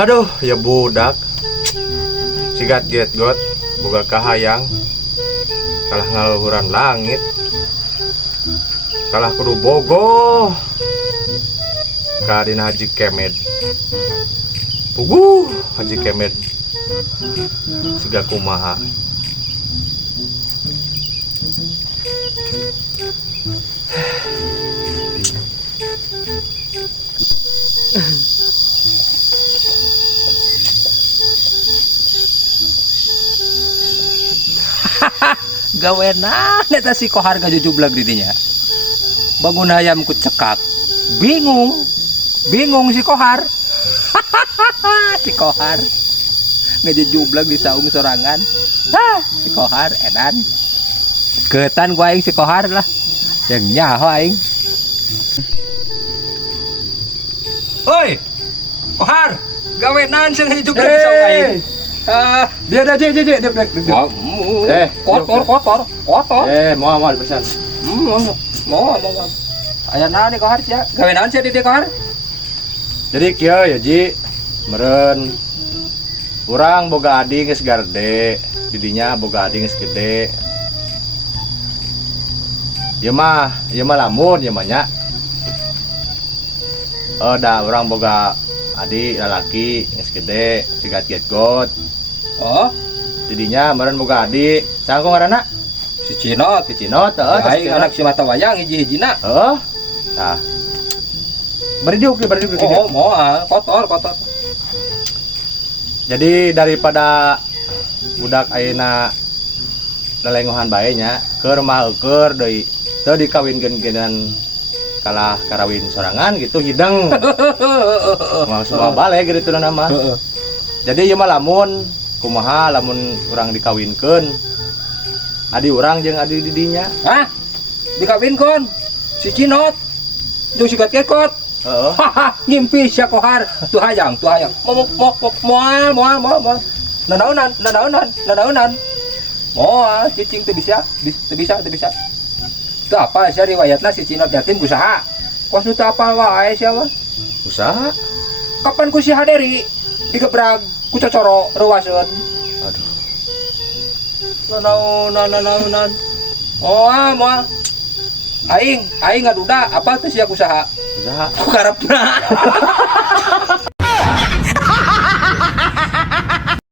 Aduh, ya budak. Sigat get got, boga kahayang. Kalah ngaluhuran langit. Kalah kudu bogoh. Kadina Haji Kemed. Puguh Haji Kemed. Siga kumaha. Gawenan eta si Kohar ngajujublag di dinya. Bangun hayam ku cekak. Bingung si Kohar. Si Kohar ngajujublag di saung sorangan. Si Kohar edan. Ketan ku aing si Kohar lah. Yang nyaho aing. Oi. Kohar, gawenan sing ngajujublag di saung aing. Dia ada je. Kotor. Mau dipesan. Mau. Aya naon nih Kohar sia? Gawe naon sia di dieu Kohar? Jadi kieu ya Ji, meureun urang boga adi geus garde, didinya boga adi geus gede. Ieu mah lamun ieu mah nya. Da urang boga adi lalaki geus gede, sigat get got. Oh, Didinya meureun boga adi, sangko ngaranna? si Cinot. Si Cinot, Aing anak si mata wayang hiji-hijina. Nah. Bari diuk. Oh, moal kotor. Jadi daripada budak ayeuna lelengohan bae nya, keur mah eukeur deui teu dikawinkeun-keunan kalah karawin sorangan gitu hideng. Mau semua bale gitu nama. Jadi ieu mah lamun kumaha lamun urang dikawinkeun adi urang jeung adi didinya. Hah? Dikawinkeun si Cinot jeung si Gatkekot. Heeh. Ngimpi sia Kohar. Tuh hayang. Moal. Nanaonan. Moal cicing teu bisa. Teu apa sia riwayatna si Cinot yatim usaha. Kos nu teu apal wae sia mah. Usaha? Kapan ku si Haderi digebrag ku cocoro reuwaseun. Aduh. Nanaonan. Moal. Aing ngaduda apa teh sia usaha. Usaha. Ku karepna.